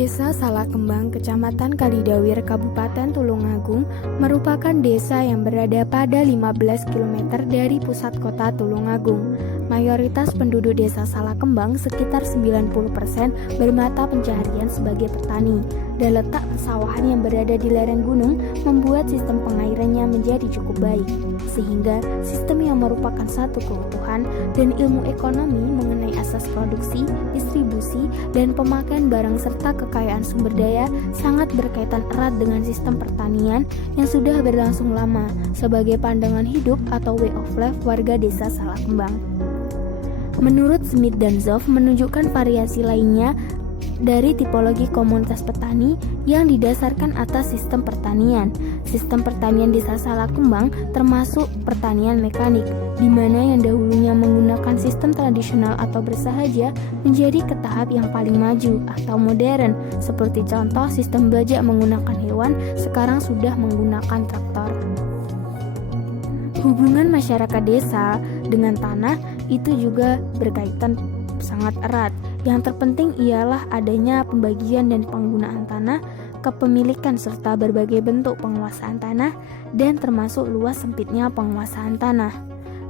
Desa Salakembang, Kecamatan Kalidawir, Kabupaten Tulungagung, merupakan desa yang berada pada 15 km dari pusat kota Tulungagung. Mayoritas penduduk desa Salakembang, sekitar 90%, bermata pencaharian sebagai petani, dan letak persawahan yang berada di lereng gunung membuat sistem pengairannya menjadi cukup baik, sehingga sistem yang merupakan satu keutuhan dan ilmu ekonomi mengenai asas produksi, distribusi, dan pemakaian barang serta kekayaan sumber daya sangat berkaitan erat dengan sistem pertanian yang sudah berlangsung lama sebagai pandangan hidup atau way of life warga desa Salakembang. Menurut Smith dan Zoff, menunjukkan variasi lainnya dari tipologi komunitas petani yang didasarkan atas sistem pertanian. Sistem pertanian desa Salakembang termasuk pertanian mekanik, di mana yang dahulunya menggunakan sistem tradisional atau bersahaja menjadi ke tahap yang paling maju atau modern, seperti contoh sistem bajak menggunakan hewan sekarang sudah menggunakan traktor. Hubungan masyarakat desa dengan tanah itu juga berkaitan sangat erat. Yang terpenting ialah adanya pembagian dan penggunaan tanah, kepemilikan serta berbagai bentuk penguasaan tanah, dan termasuk luas sempitnya penguasaan tanah.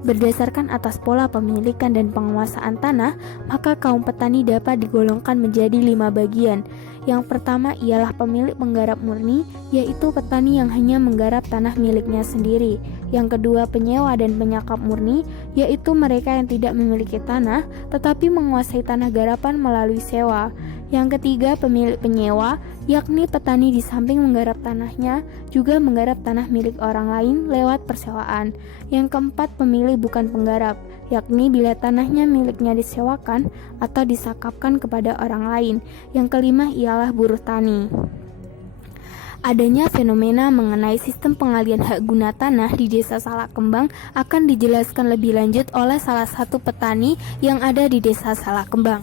Berdasarkan atas pola pemilikan dan penguasaan tanah, maka kaum petani dapat digolongkan menjadi 5 bagian. Yang pertama ialah pemilik penggarap murni, yaitu petani yang hanya menggarap tanah miliknya sendiri. Yang kedua, penyewa dan penyakap murni, yaitu mereka yang tidak memiliki tanah tetapi menguasai tanah garapan melalui sewa. Yang ketiga, pemilik penyewa, yakni petani di samping menggarap tanahnya juga menggarap tanah milik orang lain lewat persewaan. Yang keempat, pemilik bukan penggarap, yakni bila tanahnya miliknya disewakan atau disakapkan kepada orang lain. Yang kelima ialah buruh tani. Adanya fenomena mengenai sistem pengalian hak guna tanah di desa Salakembang akan dijelaskan lebih lanjut oleh salah satu petani yang ada di desa Salakembang.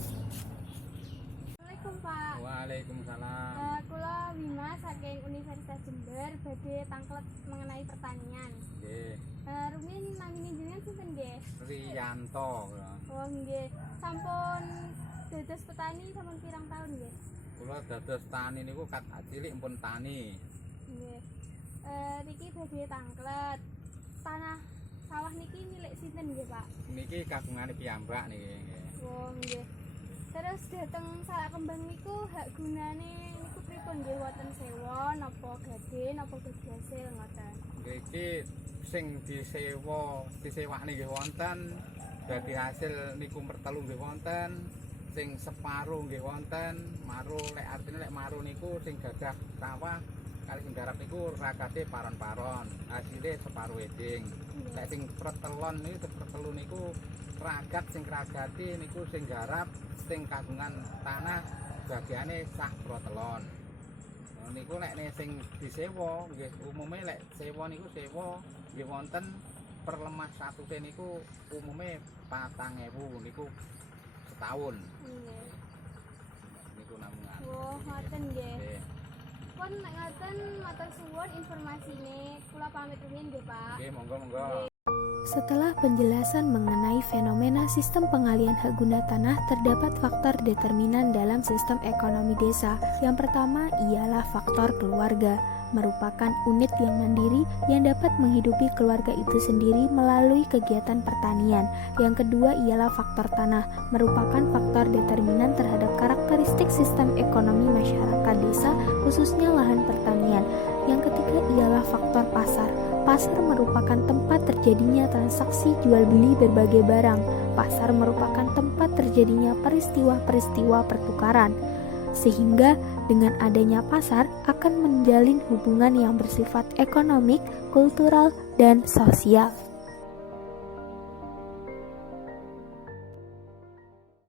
Waalaikumsalam. Kula Wima saking Universitas Jember badhe tanglet mengenai pertanian. Nggih. Rumiyin namine jenengan sinten nggih? Riyanto. Oh nggih. Sampun dados petani sampun pirang tahun nggih? Kula dados tani niku kat cilik pun tani. Nggih. Niki badhe tanglet. Tanah sawah niki milik sinten nggih, Pak? Niki kagungane piyambak niki nggih. Oh nggih. Terus dateng Salakembang niku hak gunane niku pripun nggih, wonten sewa napa gade napa gade hasil ngoten? Iki sing disewakne nggih wonten, dadi hasil niku mertelu nggih wonten, sing separuh nggih wonten, maru lek artine lek maru niku sing gadah sawah kali sing garap niku ragate paron-paron, hasilé separuh weding. Lek sing pretelon niku pretelu niku ragat sing ragati niku sing garap sing kagungan tanah bagiane sah protelon. Niku lek sing disewa nggih umume lek sewa niku sewa nggih wonten per lemah satuse niku umume 4.000 niku setahun. Nggih. Niku namungan. Oh, ngoten nggih. Nggih. Pun nek ngoten matur suwun informasine. Kula pamit rumiyin nggih, Pak. Nggih, monggo-monggo. Setelah penjelasan mengenai fenomena sistem pengalian hak guna tanah, terdapat faktor determinan dalam sistem ekonomi desa. Yang pertama ialah faktor keluarga, merupakan unit yang mandiri yang dapat menghidupi keluarga itu sendiri melalui kegiatan pertanian. Yang kedua ialah faktor tanah, merupakan faktor determinan terhadap karakteristik sistem ekonomi masyarakat desa, khususnya lahan pertanian. Yang ketiga ialah faktor pasar. Pasar merupakan tempat terjadinya transaksi jual beli berbagai barang. Pasar merupakan tempat terjadinya peristiwa-peristiwa pertukaran. Sehingga dengan adanya pasar akan menjalin hubungan yang bersifat ekonomik, kultural, dan sosial.